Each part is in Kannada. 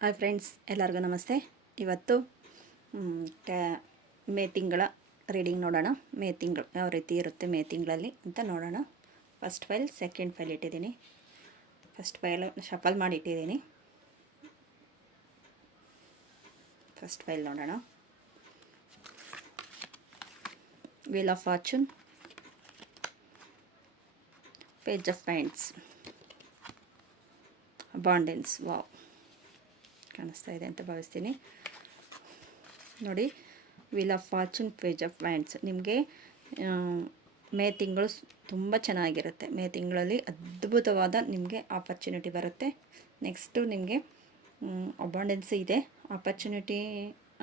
ಹಾಯ್ ಫ್ರೆಂಡ್ಸ್, ಎಲ್ಲರಿಗೂ ನಮಸ್ತೆ. ಇವತ್ತು ಮೇ ತಿಂಗಳ ರೀಡಿಂಗ್ ನೋಡೋಣ. ಮೇ ತಿಂಗಳು ಯಾವ ರೀತಿ ಇರುತ್ತೆ ಮೇ ತಿಂಗಳಲ್ಲಿ ಅಂತ ನೋಡೋಣ. ಫಸ್ಟ್ ಫೈಲ್, ಸೆಕೆಂಡ್ ಫೈಲ್ ಇಟ್ಟಿದ್ದೀನಿ. ಫಸ್ಟ್ ಫೈಲ್ ಶಫಲ್ ಮಾಡಿ ಇಟ್ಟಿದ್ದೀನಿ. ಫಸ್ಟ್ ಫೈಲ್ ನೋಡೋಣ. Wheel of fortune, page of wands, abundance. Wow, ಕಾಣಿಸ್ತಾ ಇದೆ ಅಂತ ಭಾವಿಸ್ತೀನಿ. ನೋಡಿ, wheel of fortune, page of wands. ನಿಮಗೆ ಮೇ ತಿಂಗಳು ತುಂಬ ಚೆನ್ನಾಗಿರುತ್ತೆ. ಮೇ ತಿಂಗಳಲ್ಲಿ ಅದ್ಭುತವಾದ ನಿಮಗೆ ಆಪರ್ಚುನಿಟಿ ಬರುತ್ತೆ. ನೆಕ್ಸ್ಟು ನಿಮಗೆ ಅಬಾಂಡೆನ್ಸ್ ಇದೆ. ಆಪರ್ಚುನಿಟಿ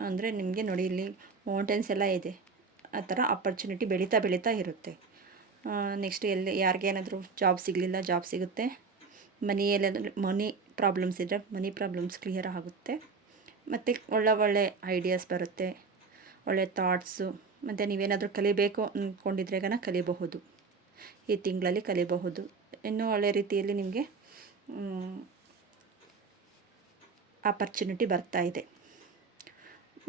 ಅಂದರೆ ನಿಮಗೆ ನೋಡಿ, ಇಲ್ಲಿ ಮೌಂಟೇನ್ಸ್ ಎಲ್ಲ ಇದೆ. ಆ ಥರ ಆಪರ್ಚುನಿಟಿ ಬೆಳೀತಾ ಬೆಳೀತಾ ಇರುತ್ತೆ. ನೆಕ್ಸ್ಟ್ ಯಾರಿಗೇನಾದರೂ ಜಾಬ್ ಸಿಗಲಿಲ್ಲ, ಜಾಬ್ ಸಿಗುತ್ತೆ. ಮನಿ ಪ್ರಾಬ್ಲಮ್ಸ್ ಇದ್ದರೆ ಮನಿ ಪ್ರಾಬ್ಲಮ್ಸ್ ಕ್ಲಿಯರ್ ಆಗುತ್ತೆ. ಮತ್ತು ಒಳ್ಳೆ ಐಡಿಯಾಸ್ ಬರುತ್ತೆ, ಒಳ್ಳೆ ಥಾಟ್ಸು. ಮತ್ತು ನೀವೇನಾದರೂ ಕಲಿಬೇಕು ಅಂದ್ಕೊಂಡಿದ್ರೆ ಕಲಿಬಹುದು. ಈ ತಿಂಗಳಲ್ಲಿ ಕಲಿಬಹುದು. ಇನ್ನೂ ಒಳ್ಳೆ ರೀತಿಯಲ್ಲಿ ನಿಮಗೆ ಆಪರ್ಚುನಿಟಿ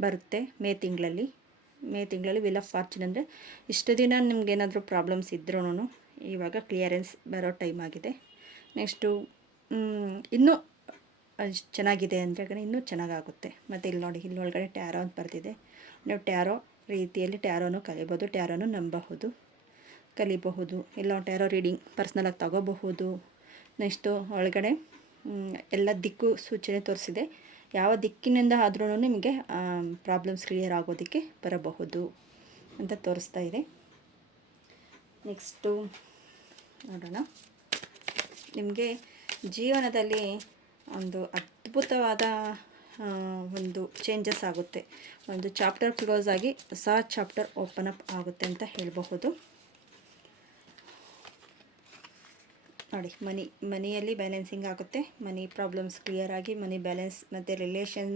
ಬರುತ್ತೆ ಮೇ ತಿಂಗಳಲ್ಲಿ. ವೀಲ್ ಆಫ್ ಫಾರ್ಚೂನ್ ಅಂದರೆ ಇಷ್ಟು ದಿನ ನಿಮ್ಗೇನಾದರೂ ಪ್ರಾಬ್ಲಮ್ಸ್ ಇದ್ರೂ ಇವಾಗ ಕ್ಲಿಯರೆನ್ಸ್ ಬರೋ ಟೈಮ್ ಆಗಿದೆ. ನೆಕ್ಸ್ಟು ಇನ್ನೂ ಚೆನ್ನಾಗಿದೆ ಅಂದರೆ ಇನ್ನೂ ಚೆನ್ನಾಗಾಗುತ್ತೆ. ಮತ್ತು ಇಲ್ಲಿ ನೋಡಿ, ಇಲ್ಲಿ ಒಳಗಡೆ ಟ್ಯಾರೋ ಅಂತ ಬರ್ತಿದೆ. ನೀವು ಟ್ಯಾರೋ ರೀತಿಯಲ್ಲಿ ಟ್ಯಾರೋನು ಕಲಿಬೋದು, ಟ್ಯಾರೋನು ನಂಬಬಹುದು, ಕಲಿಬಹುದು. ಇಲ್ಲ ಟ್ಯಾರೋ ರೀಡಿಂಗ್ ಪರ್ಸ್ನಲಾಗಿ ತಗೋಬಹುದು. ನೆಕ್ಸ್ಟು ಒಳಗಡೆ ಎಲ್ಲ ದಿಕ್ಕು ಸೂಚನೆ ತೋರಿಸಿದೆ. ಯಾವ ದಿಕ್ಕಿನಿಂದ ಆದ್ರೂ ನಿಮಗೆ ಪ್ರಾಬ್ಲಮ್ಸ್ ಕ್ಲಿಯರ್ ಆಗೋದಕ್ಕೆ ಬರಬಹುದು ಅಂತ ತೋರಿಸ್ತಾ ಇದೆ. ನೆಕ್ಸ್ಟು ನೋಡೋಣ. ನಿಮಗೆ ಜೀವನದಲ್ಲಿ ಒಂದು ಅದ್ಭುತವಾದ ಒಂದು ಚೇಂಜಸ್ ಆಗುತ್ತೆ. ಒಂದು ಚಾಪ್ಟರ್ ಕ್ಲೋಸ್ ಆಗಿ ಹೊಸ ಚಾಪ್ಟರ್ ಓಪನ್ ಅಪ್ ಆಗುತ್ತೆ ಅಂತ ಹೇಳಬಹುದು. ನೋಡಿ, ಮನಿಯಲ್ಲಿ ಬ್ಯಾಲೆನ್ಸಿಂಗ್ ಆಗುತ್ತೆ. ಮನಿ ಪ್ರಾಬ್ಲಮ್ಸ್ ಕ್ಲಿಯರ್ ಆಗಿ ಮನಿ ಬ್ಯಾಲೆನ್ಸ್ ಮತ್ತು ರಿಲೇಷನ್,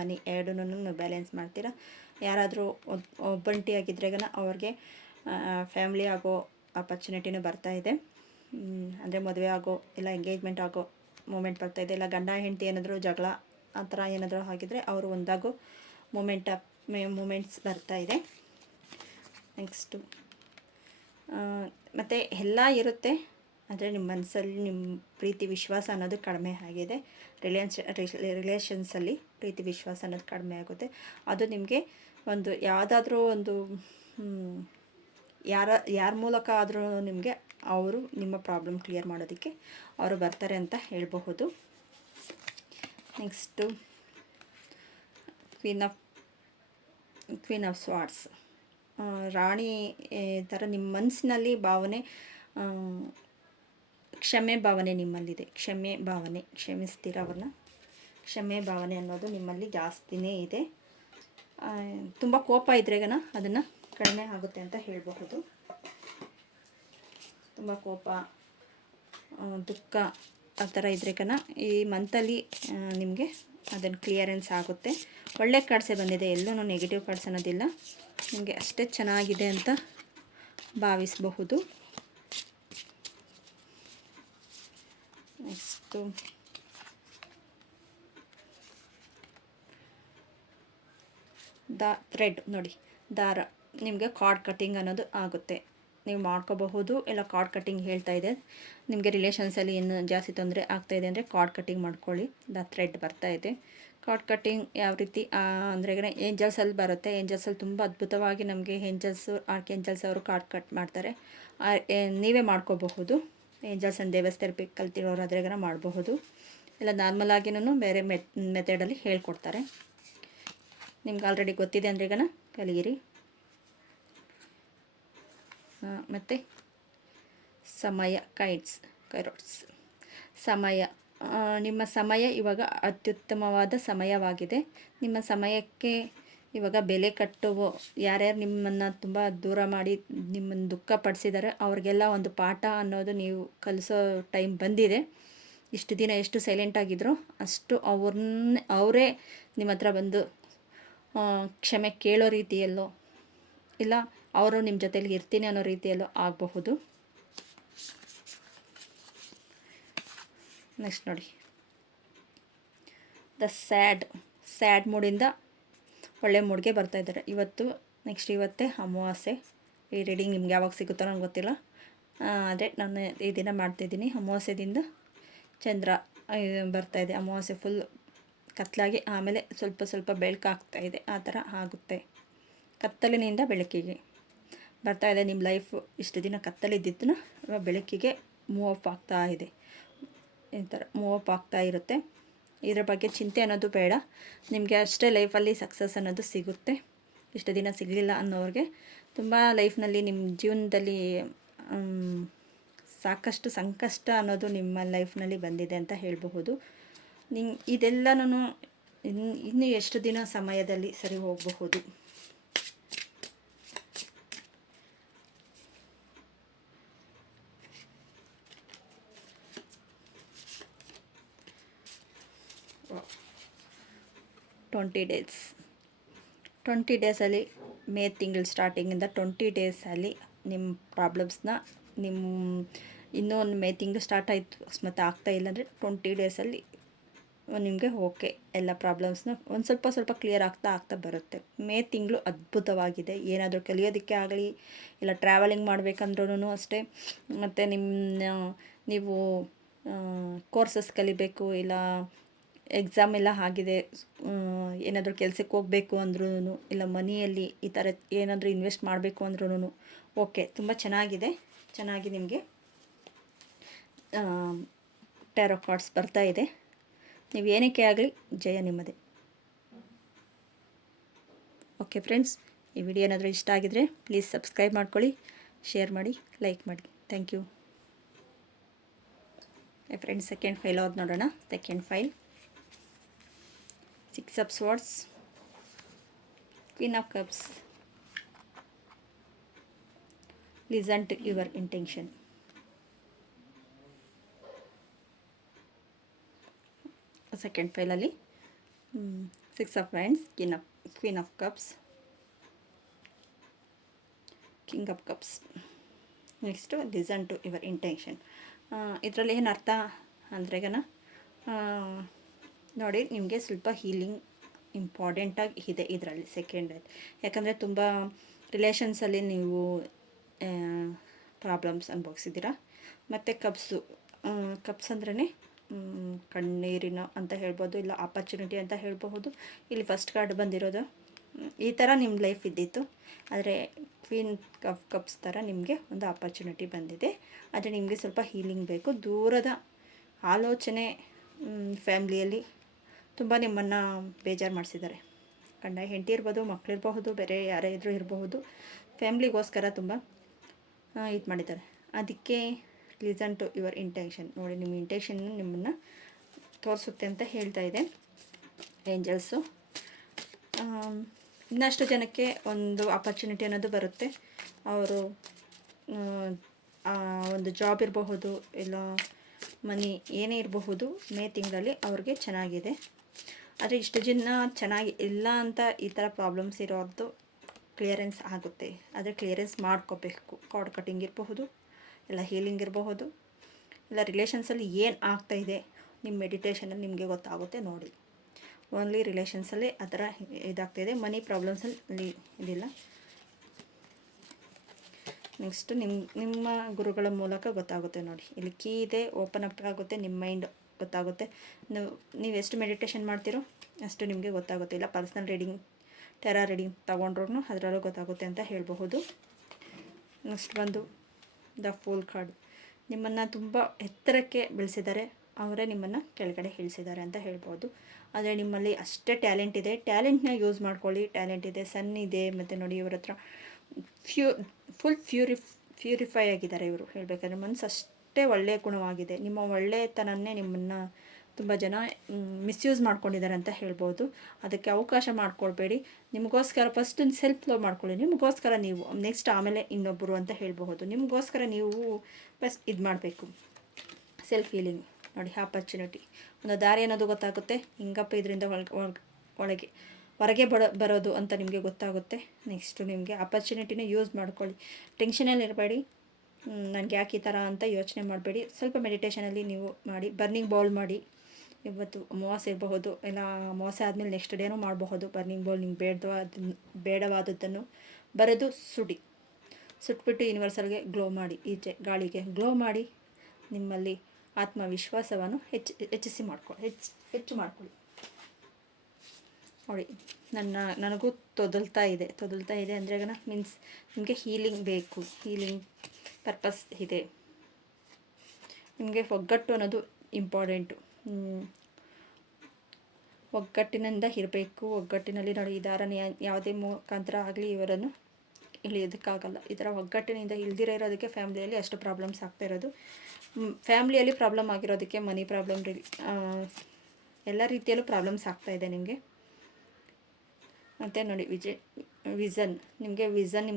ಮನಿ ಎರಡನ್ನೂ ಬ್ಯಾಲೆನ್ಸ್ ಮಾಡ್ತೀರಾ. ಯಾರಾದರೂ ಒಬ್ಬಂಟಿಯಾಗಿದ್ದರೆ ಅವ್ರಿಗೆ ಫ್ಯಾಮ್ಲಿ ಆಗೋ ಆಪರ್ಚುನಿಟಿನೂ ಬರ್ತಾಯಿದೆ. ಅಂದರೆ ಮದುವೆ ಆಗೋ ಇಲ್ಲ ಎಂಗೇಜ್ಮೆಂಟ್ ಆಗೋ ಮೂಮೆಂಟ್ ಬರ್ತಾಯಿದೆ. ಇಲ್ಲ ಗಂಡ ಹೆಂಡತಿ ಏನಾದರೂ ಜಗಳ ಆ ಥರ ಏನಾದರೂ ಆಗಿದ್ದರೆ ಅವರು ಒಂದಾಗೋ ಮೂಮೆಂಟ್ಸ್ ಬರ್ತಾಯಿದೆ. ನೆಕ್ಸ್ಟು ಮತ್ತು ಎಲ್ಲ ಇರುತ್ತೆ, ಆದರೆ ನಿಮ್ಮ ಮನಸ್ಸಲ್ಲಿ ನಿಮ್ಮ ಪ್ರೀತಿ ವಿಶ್ವಾಸ ಅನ್ನೋದು ಕಡಿಮೆ ಆಗಿದೆ. ರಿಲೇಷನ್ಸಲ್ಲಿ ಪ್ರೀತಿ ವಿಶ್ವಾಸ ಅನ್ನೋದು ಕಡಿಮೆ ಆಗುತ್ತೆ. ಅದು ನಿಮಗೆ ಒಂದು ಯಾವುದಾದ್ರೂ ಒಂದು ಯಾರ ಮೂಲಕ ಆದರೂ ನಿಮಗೆ ಅವರು ನಿಮ್ಮ ಪ್ರಾಬ್ಲಮ್ ಕ್ಲಿಯರ್ ಮಾಡೋದಕ್ಕೆ ಅವರು ಬರ್ತಾರೆ ಅಂತ ಹೇಳಬಹುದು. ನೆಕ್ಸ್ಟು ಕ್ವೀನ್ ಆಫ್ ಸ್ವಾರ್ಡ್ಸ್, ರಾಣಿ ಥರ ನಿಮ್ಮ ಮನಸ್ಸಿನಲ್ಲಿ ಭಾವನೆ, ಕ್ಷಮೆ ಭಾವನೆ ನಿಮ್ಮಲ್ಲಿದೆ. ಕ್ಷಮಿಸ್ತೀರ ಅವ್ರನ್ನ. ಕ್ಷಮೆ ಭಾವನೆ ಅನ್ನೋದು ನಿಮ್ಮಲ್ಲಿ ಜಾಸ್ತಿನೇ ಇದೆ. ತುಂಬ ಕೋಪ ಇದ್ದರೆ ಅದನ್ನು ಕಡಿಮೆ ಆಗುತ್ತೆ ಅಂತ ಹೇಳಬಹುದು. ತುಂಬ ಕೋಪ, ದುಃಖ ಆ ಥರ ಇದ್ದರೆ ಈ ಮಂತಲ್ಲಿ ನಿಮಗೆ ಅದನ್ನು ಕ್ಲಿಯರೆನ್ಸ್ ಆಗುತ್ತೆ. ಒಳ್ಳೆ ಕಾರ್ಡ್ಸೇ ಬಂದಿದೆ, ಎಲ್ಲೂ ನೆಗೆಟಿವ್ ಕಾರ್ಡ್ಸ್ ಅನ್ನೋದಿಲ್ಲ. ನಿಮಗೆ ಅಷ್ಟೇ ಚೆನ್ನಾಗಿದೆ ಅಂತ ಭಾವಿಸಬಹುದು. ನೆಕ್ಸ್ಟು ಥ್ರೆಡ್ ನೋಡಿ, ದಾರ. ನಿಮಗೆ ಕಾರ್ಡ್ ಕಟ್ಟಿಂಗ್ ಅನ್ನೋದು ಆಗುತ್ತೆ, ನೀವು ಮಾಡ್ಕೋಬಹುದು. ಇಲ್ಲ ಕಾರ್ಡ್ ಕಟ್ಟಿಂಗ್ ಹೇಳ್ತಾ ಇದೆ ನಿಮಗೆ ರಿಲೇಷನ್ಸಲ್ಲಿ ಏನು ಜಾಸ್ತಿ ತೊಂದರೆ ಆಗ್ತಾಯಿದೆ ಅಂದರೆ ಕಾರ್ಡ್ ಕಟ್ಟಿಂಗ್ ಮಾಡ್ಕೊಳ್ಳಿ. ಥ್ರೆಡ್ ಬರ್ತಾ ಇದೆ. ಕಾರ್ಡ್ ಕಟ್ಟಿಂಗ್ ಯಾವ ರೀತಿ ಅಂದರೆ ಏಂಜಲ್ಸಲ್ಲಿ ಬರುತ್ತೆ. ಏಂಜಲ್ಸಲ್ಲಿ ತುಂಬ ಅದ್ಭುತವಾಗಿ ನಮಗೆ ಆರ್ಕೇಂಜಲ್ಸ್ ಅವರು ಕಾರ್ಡ್ ಕಟ್ ಮಾಡ್ತಾರೆ. ನೀವೇ ಮಾಡ್ಕೋಬಹುದು. ಏಂಜಲ್ಸ್ ಆ್ಯಂಡ್ ದೇವಸ್ ಥೆರಪಿ ಕಲ್ತಿರೋರಾದ್ರೆ ಮಾಡಬಹುದು. ಇಲ್ಲ ನಾರ್ಮಲಾಗಿನೂ ಬೇರೆ ಮೆಥಡಲ್ಲಿ ಹೇಳ್ಕೊಡ್ತಾರೆ. ನಿಮ್ಗೆ ಆಲ್ರೆಡಿ ಗೊತ್ತಿದೆ ಅಂದರೆ ಕಲಿಯಿರಿ. ಮತ್ತು ಸಮಯ, ಕೈರೋಟ್ಸ್. ಸಮಯ, ನಿಮ್ಮ ಸಮಯ ಇವಾಗ ಅತ್ಯುತ್ತಮವಾದ ಸಮಯವಾಗಿದೆ. ನಿಮ್ಮ ಸಮಯಕ್ಕೆ ಇವಾಗ ಬೆಲೆ ಕಟ್ಟುವ ಯಾರ್ಯಾರು ನಿಮ್ಮನ್ನು ತುಂಬ ದೂರ ಮಾಡಿ ನಿಮ್ಮನ್ನು ದುಃಖಪಡಿಸಿದ್ದಾರೆ ಅವ್ರಿಗೆಲ್ಲ ಒಂದು ಪಾಠ ಅನ್ನೋದು ನೀವು ಕಲಿಸೋ ಟೈಮ್ ಬಂದಿದೆ. ಇಷ್ಟು ದಿನ ಎಷ್ಟು ಸೈಲೆಂಟಾಗಿದ್ರೋ ಅಷ್ಟು ಅವರೇ ನಿಮ್ಮ ಹತ್ರ ಬಂದು ಕ್ಷಮೆ ಕೇಳೋ ರೀತಿಯಲ್ಲೋ ಇಲ್ಲ ಅವರು ನಿಮ್ಮ ಜೊತೆಲಿ ಇರ್ತೀನಿ ಅನ್ನೋ ರೀತಿಯಲ್ಲೂ ಆಗಬಹುದು. ನೆಕ್ಸ್ಟ್ ನೋಡಿ, ದ ಸ್ಯಾಡ್ ಮೂಡಿಂದ ಒಳ್ಳೆ ಮೂಡ್ಗೆ ಬರ್ತಾಯಿದ್ದಾರೆ ಇವತ್ತು. ನೆಕ್ಸ್ಟ್ ಇವತ್ತೇ ಅಮಾವಾಸ್ಯೆ. ಈ ರೀಡಿಂಗ್ ನಿಮ್ಗೆ ಯಾವಾಗ ಸಿಗುತ್ತೋ ನನಗೆ ಗೊತ್ತಿಲ್ಲ. ಅದೇ ನಾನು ಈ ದಿನ ಮಾಡ್ತಾಯಿದ್ದೀನಿ. ಅಮಾವಾಸ್ಯೆದಿಂದ ಚಂದ್ರ ಬರ್ತಾಯಿದೆ. ಅಮಾವಾಸ್ಯೆ ಫುಲ್ ಕತ್ತಲಾಗಿ ಆಮೇಲೆ ಸ್ವಲ್ಪ ಸ್ವಲ್ಪ ಬೆಳಕಾಗ್ತಾಯಿದೆ. ಆ ಥರ ಆಗುತ್ತೆ. ಕತ್ತಲಿನಿಂದ ಬೆಳಕಿಗೆ ಬರ್ತಾಯಿದೆ. ನಿಮ್ಮ ಲೈಫು ಇಷ್ಟು ದಿನ ಕತ್ತಲಿದ್ದಿದ್ದನ್ನು ಬೆಳಕಿಗೆ ಮೂವ್ ಅಪ್ ಆಗ್ತಾ ಇದೆ. ಈ ಥರ ಮೂವ್ ಅಪ್ ಆಗ್ತಾ ಇರುತ್ತೆ. ಇದರ ಬಗ್ಗೆ ಚಿಂತೆ ಅನ್ನೋದು ಬೇಡ. ನಿಮಗೆ ಅಷ್ಟೇ ಲೈಫಲ್ಲಿ ಸಕ್ಸಸ್ ಅನ್ನೋದು ಸಿಗುತ್ತೆ. ಇಷ್ಟು ದಿನ ಸಿಗಲಿಲ್ಲ ಅನ್ನೋರಿಗೆ ತುಂಬ ಲೈಫ್ನಲ್ಲಿ ನಿಮ್ಮ ಜೀವನದಲ್ಲಿ ಸಾಕಷ್ಟು ಸಂಕಷ್ಟ ಅನ್ನೋದು ನಿಮ್ಮ ಲೈಫ್ನಲ್ಲಿ ಬಂದಿದೆ ಅಂತ ಹೇಳಬಹುದು. ಇದೆಲ್ಲನೂ ಇನ್ನು ಎಷ್ಟು ದಿನ ಸಮಯದಲ್ಲಿ ಸರಿ ಹೋಗಬಹುದು. ಟ್ವೆಂಟಿ ಡೇಸಲ್ಲಿ ಮೇ ತಿಂಗಳು ಸ್ಟಾರ್ಟಿಂಗಿಂದ 20 ಡೇಸಲ್ಲಿ ನಿಮ್ಮ ಪ್ರಾಬ್ಲಮ್ಸ್ನ ಇನ್ನೂ ಒಂದು ಮೇ ತಿಂಗಳು ಸ್ಟಾರ್ಟ್ ಆಯಿತು ಅಕಸ್ಮಾತ್ ಆಗ್ತಾ ಇಲ್ಲ ಅಂದರೆ 20 ಡೇಸಲ್ಲಿ ನಿಮಗೆ ಓಕೆ ಎಲ್ಲ ಪ್ರಾಬ್ಲಮ್ಸ್ನ ಒಂದು ಸ್ವಲ್ಪ ಕ್ಲಿಯರ್ ಆಗ್ತಾ ಬರುತ್ತೆ. ಮೇ ತಿಂಗಳು ಅದ್ಭುತವಾಗಿದೆ. ಏನಾದರೂ ಕಲಿಯೋದಕ್ಕೆ ಆಗಲಿ ಇಲ್ಲ ಟ್ರಾವೆಲಿಂಗ್ ಮಾಡಬೇಕಂದ್ರೂ ಅಷ್ಟೇ, ಮತ್ತು ನೀವು ಕೋರ್ಸಸ್ ಕಲಿಬೇಕು ಇಲ್ಲ ಎಕ್ಸಾಮ್ ಎಲ್ಲ ಆಗಿದೆ, ಏನಾದರೂ ಕೆಲಸಕ್ಕೆ ಹೋಗಬೇಕು ಅಂದ್ರೂ ಇಲ್ಲ ಮನಿಯಲ್ಲಿ ಈ ಥರ ಏನಾದರೂ ಇನ್ವೆಸ್ಟ್ ಮಾಡಬೇಕು ಅಂದ್ರೂ ಓಕೆ ತುಂಬ ಚೆನ್ನಾಗಿ ನಿಮಗೆ ಟ್ಯಾರೋ ಕಾರ್ಡ್ಸ್ ಬರ್ತಾ ಇದೆ. ನೀವು ಏನಕ್ಕೆ ಆಗಲಿ ಜಯ ನಿಮ್ಮದೇ. ಓಕೆ ಫ್ರೆಂಡ್ಸ್, ಈ ವಿಡಿಯೋ ಏನಾದರೂ ಇಷ್ಟ ಆಗಿದರೆ ಪ್ಲೀಸ್ ಸಬ್ಸ್ಕ್ರೈಬ್ ಮಾಡ್ಕೊಳ್ಳಿ, ಶೇರ್ ಮಾಡಿ, ಲೈಕ್ ಮಾಡಿ. Thank you friends. Second file ಅವ್ರು ನೋಡೋಣ. Second file 6 of Swords, Queen of Cups. Listen to your intention. Second file ಅಲ್ಲಿ 6 of Wands, Queen of Cups, King of Cups. Next listen to your intention. ಇದರಲ್ಲಿ ಏನು ಅರ್ಥ ಅಂದ್ರೆಗನ ನೋಡಿ, ನಿಮಗೆ ಸ್ವಲ್ಪ ಹೀಲಿಂಗ್ ಇಂಪಾರ್ಟೆಂಟಾಗಿ ಇದೆ ಇದರಲ್ಲಿ ಸೆಕೆಂಡಲ್ಲಿ. ಯಾಕಂದರೆ ತುಂಬ ರಿಲೇಷನ್ಸಲ್ಲಿ ನೀವು ಪ್ರಾಬ್ಲಮ್ಸ್ ಅನುಭವಿಸಿದ್ದೀರಾ. ಮತ್ತು ಕಪ್ಸ್ ಅಂದ್ರೇ ಕಣ್ಣೀರಿನ ಅಂತ ಹೇಳ್ಬೋದು, ಇಲ್ಲ ಆಪರ್ಚುನಿಟಿ ಅಂತ ಹೇಳಬಹುದು. ಇಲ್ಲಿ ಫಸ್ಟ್ ಕಾರ್ಡ್ ಬಂದಿರೋದು ಈ ಥರ ನಿಮ್ಮ ಲೈಫ್ ಇದ್ದಿತ್ತು, ಆದರೆ ಕ್ವೀನ್ ಆಫ್ ಕಪ್ಸ್ ಥರ ನಿಮಗೆ ಒಂದು ಆಪರ್ಚುನಿಟಿ ಬಂದಿದೆ. ಆದರೆ ನಿಮಗೆ ಸ್ವಲ್ಪ ಹೀಲಿಂಗ್ ಬೇಕು. ದೂರದ ಆಲೋಚನೆ ಫ್ಯಾಮ್ಲಿಯಲ್ಲಿ ತುಂಬ ನಿಮ್ಮನ್ನು ಬೇಜಾರು ಮಾಡಿಸಿದ್ದಾರೆ. ಗಂಡ ಹೆಂಡತಿ ಇರ್ಬೋದು, ಮಕ್ಕಳಿರಬಹುದು, ಬೇರೆ ಯಾರೇ ಇದ್ರೂ ಇರಬಹುದು. ಫ್ಯಾಮ್ಲಿಗೋಸ್ಕರ ತುಂಬ ಇದು ಮಾಡಿದ್ದಾರೆ. ಅದಕ್ಕೆ ಲಿಸನ್ ಟು ಯುವರ್ ಇಂಟೆನ್ಷನ್. ನೋಡಿ, ನಿಮ್ಮ ಇಂಟೆನ್ಷನ್ ನಿಮ್ಮನ್ನು ತೋರಿಸುತ್ತೆ ಅಂತ ಹೇಳ್ತಾ ಇದೆ ಏಂಜಲ್ಸು. ಇನ್ನಷ್ಟು ಜನಕ್ಕೆ ಒಂದು ಆಪರ್ಚುನಿಟಿ ಅನ್ನೋದು ಬರುತ್ತೆ. ಅವರು ಒಂದು ಜಾಬ್ ಇರಬಹುದು, ಇಲ್ಲ ಮನಿ ಏನೇ ಇರಬಹುದು, ಮೇ ತಿಂಗಳಲ್ಲಿ ಅವ್ರಿಗೆ ಚೆನ್ನಾಗಿದೆ. ಆದರೆ ಇಷ್ಟು ಜನ ಚೆನ್ನಾಗಿ ಇಲ್ಲ ಅಂತ ಈ ಥರ ಪ್ರಾಬ್ಲಮ್ಸ್ ಇರೋದು ಕ್ಲಿಯರೆನ್ಸ್ ಆಗುತ್ತೆ. ಆದರೆ ಕ್ಲಿಯರೆನ್ಸ್ ಮಾಡ್ಕೋಬೇಕು. ಕಾರ್ಡ್ ಕಟ್ಟಿಂಗ್ ಇರಬಹುದು, ಇಲ್ಲ ಹೀಲಿಂಗ್ ಇರಬಹುದು, ಇಲ್ಲ ರಿಲೇಷನ್ಸಲ್ಲಿ ಏನು ಆಗ್ತಾಯಿದೆ ನಿಮ್ಮ ಮೆಡಿಟೇಷನಲ್ಲಿ ನಿಮಗೆ ಗೊತ್ತಾಗುತ್ತೆ. ನೋಡಿ, ಓನ್ಲಿ ರಿಲೇಷನ್ಸಲ್ಲಿ ಆ ಥರ ಇದಾಗ್ತಾಯಿದೆ. ಮನಿ ಪ್ರಾಬ್ಲಮ್ಸಲ್ಲಿ ಇದಿಲ್ಲ. ನೆಕ್ಸ್ಟು ನಿಮ್ಮ ಗುರುಗಳ ಮೂಲಕ ಗೊತ್ತಾಗುತ್ತೆ. ನೋಡಿ, ಇಲ್ಲಿ ಕೀ ಇದೆ, ಓಪನ್ ಅಪ್ ಆಗುತ್ತೆ, ನಿಮ್ಮ ಮೈಂಡ್ ಗೊತ್ತಾಗುತ್ತೆ. ನೀವು ಎಷ್ಟು ಮೆಡಿಟೇಷನ್ ಮಾಡ್ತೀರೋ ಅಷ್ಟು ನಿಮಗೆ ಗೊತ್ತಾಗುತ್ತೆ. ಇಲ್ಲ ಪರ್ಸ್ನಲ್ ರೀಡಿಂಗ್, ಟೆರಾ ರೀಡಿಂಗ್ ತೊಗೊಂಡ್ರೂ ಅದರಲ್ಲೂ ಗೊತ್ತಾಗುತ್ತೆ ಅಂತ ಹೇಳಬಹುದು. ನೆಕ್ಸ್ಟ್ ಬಂದು ದ ಫೂಲ್ ಕಾರ್ಡ್. ನಿಮ್ಮನ್ನು ತುಂಬ ಎತ್ತರಕ್ಕೆ ಬೆಳೆಸಿದ್ದಾರೆ, ಅವರೇ ನಿಮ್ಮನ್ನು ಕೆಳಗಡೆ ಇಳಿಸಿದ್ದಾರೆ ಅಂತ ಹೇಳ್ಬೋದು. ಆದರೆ ನಿಮ್ಮಲ್ಲಿ ಅಷ್ಟೇ ಟ್ಯಾಲೆಂಟ್ ಇದೆ, ಟ್ಯಾಲೆಂಟ್ನ ಯೂಸ್ ಮಾಡ್ಕೊಳ್ಳಿ. ಟ್ಯಾಲೆಂಟ್ ಇದೆ, ಸನ್ ಇದೆ, ಮತ್ತು ನೋಡಿ ಇವ್ರ ಹತ್ರ ಫುಲ್ ಪ್ಯೂರಿಫೈ ಆಗಿದ್ದಾರೆ ಇವರು. ಹೇಳಬೇಕಾದ್ರೆ ಮನಸ್ಸು ಅಷ್ಟೇ ಒಳ್ಳೆಯ ಗುಣವಾಗಿದೆ. ನಿಮ್ಮ ಒಳ್ಳೆಯತನನ್ನೇ ನಿಮ್ಮನ್ನು ತುಂಬ ಜನ ಮಿಸ್ಯೂಸ್ ಮಾಡ್ಕೊಂಡಿದ್ದಾರೆ ಅಂತ ಹೇಳ್ಬೋದು. ಅದಕ್ಕೆ ಅವಕಾಶ ಮಾಡಿಕೊಡ್ಬೇಡಿ. ನಿಮಗೋಸ್ಕರ ಫಸ್ಟ್ ಸೆಲ್ಫ್ ಲವ್ ಮಾಡ್ಕೊಳ್ಳಿ. ನಿಮಗೋಸ್ಕರ ನೀವು ನೆಕ್ಸ್ಟ್ ಆಮೇಲೆ ಇನ್ನೊಬ್ಬರು ಅಂತ ಹೇಳಬಹುದು. ನಿಮಗೋಸ್ಕರ ನೀವು ಫಸ್ಟ್ ಇದು ಮಾಡಬೇಕು. Self healing. ನೋಡಿ, ಆಪರ್ಚುನಿಟಿ, ಒಂದು ದಾರಿ ಅನ್ನೋದು ಗೊತ್ತಾಗುತ್ತೆ. ಹಿಂಗಪ್ಪ ಇದರಿಂದ ಹೊರಗೆ ಬರೋದು ಅಂತ ನಿಮಗೆ ಗೊತ್ತಾಗುತ್ತೆ. ನೆಕ್ಸ್ಟು ನಿಮಗೆ ಆಪರ್ಚುನಿಟಿನ ಯೂಸ್ ಮಾಡ್ಕೊಳ್ಳಿ. ಟೆನ್ಷನಲ್ಲಿ ಇರಬೇಡಿ. ನನಗೆ ಯಾಕೆ ಈ ಥರ ಅಂತ ಯೋಚನೆ ಮಾಡಬೇಡಿ. ಸ್ವಲ್ಪ ಮೆಡಿಟೇಷನಲ್ಲಿ ನೀವು ಮಾಡಿ. ಬರ್ನಿಂಗ್ ಬೌಲ್ ಮಾಡಿ, ಇವತ್ತು ಅಮಾವಾಸ್ಯೆ ಇರಬಹುದು, ಇಲ್ಲ ಅಮಾವಾಸ್ಯೆ ಆದಮೇಲೆ ನೆಕ್ಸ್ಟ್ ಡೇನೂ ಮಾಡಬಹುದು. ಬರ್ನಿಂಗ್ ಬೋಲ್ ನಿಮ್ಗೆ ಬೇಡವಾದದ್ದನ್ನು ಬರೆದು ಸುಟ್ಬಿಟ್ಟು ಯೂನಿವರ್ಸಲ್ಗೆ ಗ್ಲೋ ಮಾಡಿ, ಈಚೆ ಗಾಳಿಗೆ ಗ್ಲೋ ಮಾಡಿ. ನಿಮ್ಮಲ್ಲಿ ಆತ್ಮವಿಶ್ವಾಸವನ್ನು ಹೆಚ್ಚು ಮಾಡ್ಕೊಳ್ಳಿ. ನೋಡಿ, ನನಗೂ ತೊದಲ್ತಾ ಇದೆ ಅಂದರೆ ಮೀನ್ಸ್ ನಿಮಗೆ ಹೀಲಿಂಗ್ ಬೇಕು, ಹೀಲಿಂಗ್ ಪರ್ಪಸ್ ಇದೆ. ನಿಮಗೆ ಒಗ್ಗಟ್ಟು ಅನ್ನೋದು ಇಂಪಾರ್ಟೆಂಟು. ಒಗ್ಗಟ್ಟಿನಿಂದ ಇರಬೇಕು. ಒಗ್ಗಟ್ಟಿನಲ್ಲಿ ನೋಡಿ, ಈ ದಾರನ ಯಾವುದೇ ಮುಖಾಂತರ ಆಗಲಿ ಇವರನ್ನು ಇಳಿಯೋದಕ್ಕಾಗಲ್ಲ. ಈ ಥರ ಒಗ್ಗಟ್ಟಿನಿಂದ ಇಲ್ದಿರೋ ಇರೋದಕ್ಕೆ ಫ್ಯಾಮ್ಲಿಯಲ್ಲಿ ಅಷ್ಟು ಪ್ರಾಬ್ಲಮ್ಸ್ ಆಗ್ತಾ ಇರೋದು. ಫ್ಯಾಮ್ಲಿಯಲ್ಲಿ ಪ್ರಾಬ್ಲಮ್ ಆಗಿರೋದಕ್ಕೆ ಮನಿ ಪ್ರಾಬ್ಲಮ್, ಎಲ್ಲ ರೀತಿಯಲ್ಲೂ ಪ್ರಾಬ್ಲಮ್ಸ್ ಆಗ್ತಾಯಿದೆ ನಿಮಗೆ. ಮತ್ತು ನೋಡಿ, ವಿಷನ್ ನಿಮ್ಗೆ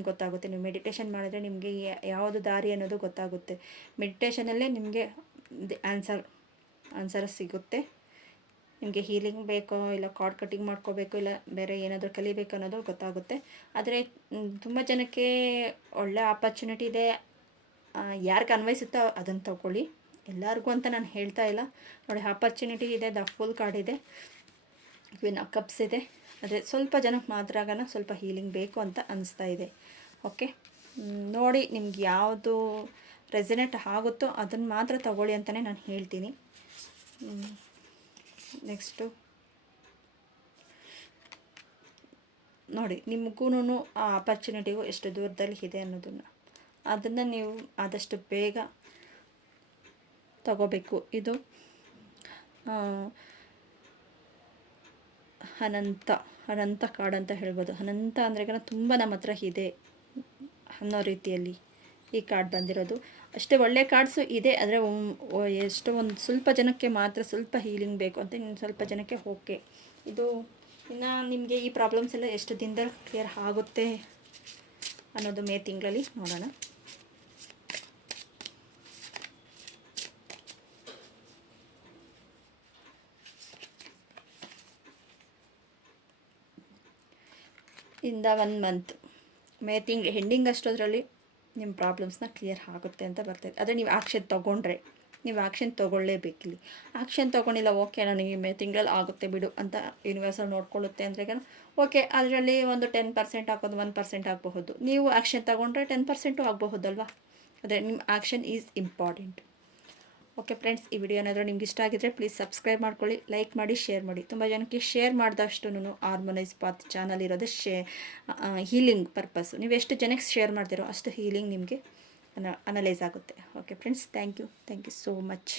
ಗೊತ್ತಾಗುತ್ತೆ. ನೀವು ಮೆಡಿಟೇಷನ್ ಮಾಡಿದ್ರೆ ನಿಮಗೆ ಯಾವುದು ದಾರಿ ಅನ್ನೋದು ಗೊತ್ತಾಗುತ್ತೆ. ಮೆಡಿಟೇಷನಲ್ಲೇ ನಿಮಗೆ ಆನ್ಸರ್ ಸಿಗುತ್ತೆ. ನಿಮಗೆ ಹೀಲಿಂಗ್ ಬೇಕೋ, ಇಲ್ಲ ಕಾರ್ಡ್ ಕಟ್ಟಿಂಗ್ ಮಾಡ್ಕೋಬೇಕು, ಇಲ್ಲ ಬೇರೆ ಏನಾದರೂ ಕಲಿಬೇಕು ಅನ್ನೋದು ಗೊತ್ತಾಗುತ್ತೆ. ಆದರೆ ತುಂಬ ಜನಕ್ಕೆ ಒಳ್ಳೆ ಆಪರ್ಚುನಿಟಿ ಇದೆ. ಯಾರಿಗೆ ಅನ್ವಯಿಸುತ್ತೋ ಅದನ್ನು ತಗೊಳ್ಳಿ. ಎಲ್ಲರಿಗೂ ಅಂತ ನಾನು ಹೇಳ್ತಾ ಇಲ್ಲ. ನೋಡಿ, ಆಪರ್ಚುನಿಟಿ ಇದೆ. ದ ಫುಲ್ ಕಾರ್ಡ್ ಇದೆ, ಕ್ವೀನ್ ಆಫ್ ಕಪ್ಸ್ ಇದೆ. ಆದರೆ ಸ್ವಲ್ಪ ಜನಕ್ಕೆ ಮಾತ್ರ ಸ್ವಲ್ಪ ಹೀಲಿಂಗ್ ಬೇಕು ಅಂತ ಅನಿಸ್ತಾ ಇದೆ. ಓಕೆ, ನೋಡಿ ನಿಮ್ಗೆ ಯಾವುದು ರೆಸನೇಟ್ ಆಗುತ್ತೋ ಅದನ್ನು ಮಾತ್ರ ತಗೊಳ್ಳಿ ಅಂತಲೇ ನಾನು ಹೇಳ್ತೀನಿ. ನೆಕ್ಸ್ಟು ನೋಡಿ, ನಿಮಗೂ ಆ ಆಪರ್ಚುನಿಟಿಗೂ ಎಷ್ಟು ದೂರದಲ್ಲಿ ಇದೆ ಅದನ್ನು ನೀವು ಆದಷ್ಟು ಬೇಗ ತಗೋಬೇಕು. ಇದು ಅನಂತ ಕಾರ್ಡ್ ಅಂತ ಹೇಳ್ಬೋದು. ಅನಂತ ಅಂದ್ರೆ ತುಂಬ ನಮ್ಮ ಹತ್ರ ಇದೆ ಅನ್ನೋ ರೀತಿಯಲ್ಲಿ ಈ ಕಾರ್ಡ್ ಬಂದಿರೋದು. ಅಷ್ಟೇ ಒಳ್ಳೆ ಕಾರ್ಡ್ಸು ಇದೆ, ಆದರೆ ಎಷ್ಟೋ ಒಂದು ಸ್ವಲ್ಪ ಜನಕ್ಕೆ ಮಾತ್ರ ಸ್ವಲ್ಪ ಹೀಲಿಂಗ್ ಬೇಕು ಅಂತ, ಇನ್ನು ಸ್ವಲ್ಪ ಜನಕ್ಕೆ ಓಕೆ. ಇದು ಇನ್ನು ನಿಮಗೆ ಈ ಪ್ರಾಬ್ಲಮ್ಸ್ ಎಲ್ಲ ಎಷ್ಟು ದಿನದಲ್ಲಿ ಕ್ಲಿಯರ್ ಆಗುತ್ತೆ ಅನ್ನೋದು ಮೇ ತಿಂಗಳಲ್ಲಿ ನೋಡೋಣ. ಇಂದ 1 ಮಂತ್, ಮೇ ತಿಂಗಳು ಎಂಡಿಂಗ್ ಅಷ್ಟೊದರಲ್ಲಿ ನಿಮ್ಮ ಪ್ರಾಬ್ಲಮ್ಸ್ನ ಕ್ಲಿಯರ್ ಆಗುತ್ತೆ ಅಂತ ಬರ್ತಾಯಿದೆ. ಆದರೆ ನೀವು ಆ್ಯಕ್ಷನ್ ತೊಗೊಂಡ್ರೆ, ನೀವು ಆ್ಯಕ್ಷನ್ ತೊಗೊಳ್ಳೇಬೇಕಿಲ್ಲಿ. ಆ್ಯಕ್ಷನ್ ತೊಗೊಂಡಿಲ್ಲ, ಓಕೆ ನನಗೆ ಮೇ ತಿಂಗಳಲ್ಲಿ ಆಗುತ್ತೆ ಬಿಡು ಅಂತ ಯೂನಿವರ್ಸಲ್ ನೋಡ್ಕೊಳ್ಳುತ್ತೆ ಅಂದರೆ ಓಕೆ, ಅದರಲ್ಲಿ ಒಂದು 10% ಹಾಕೋದು, 1% ಆಗಬಹುದು. ನೀವು ಆ್ಯಕ್ಷನ್ ತೊಗೊಂಡ್ರೆ 10% ಆಗಬಹುದಲ್ವಾ. ಅದೇ ನಿಮ್ಮ action is important. Okay friends, ಈ ವಿಡಿಯೋ ಏನಾದರೂ ನಿಮ್ಗೆ ಇಷ್ಟ ಆಗಿದ್ರೆ ಪ್ಲೀಸ್ ಸಬ್ಸ್ಕ್ರೈಬ್ ಮಾಡ್ಕೊಳ್ಳಿ, ಲೈಕ್ ಮಾಡಿ, ಶೇರ್ ಮಾಡಿ. ತುಂಬ ಜನಕ್ಕೆ ಶೇರ್ ಮಾಡಿದಷ್ಟು ಹಾರ್ಮೋನೈಸ್ ಪಾತ್ ಚಾನಲ್ ಇರೋದು ಹೀಲಿಂಗ್ ಪರ್ಪಸ್ಸು. ನೀವು ಎಷ್ಟು ಜನಕ್ಕೆ ಶೇರ್ ಮಾಡ್ತೀರೋ ಅಷ್ಟು ಹೀಲಿಂಗ್ ನಿಮಗೆ ಅನಲೈಸ್ ಆಗುತ್ತೆ. Okay friends, thank you so much.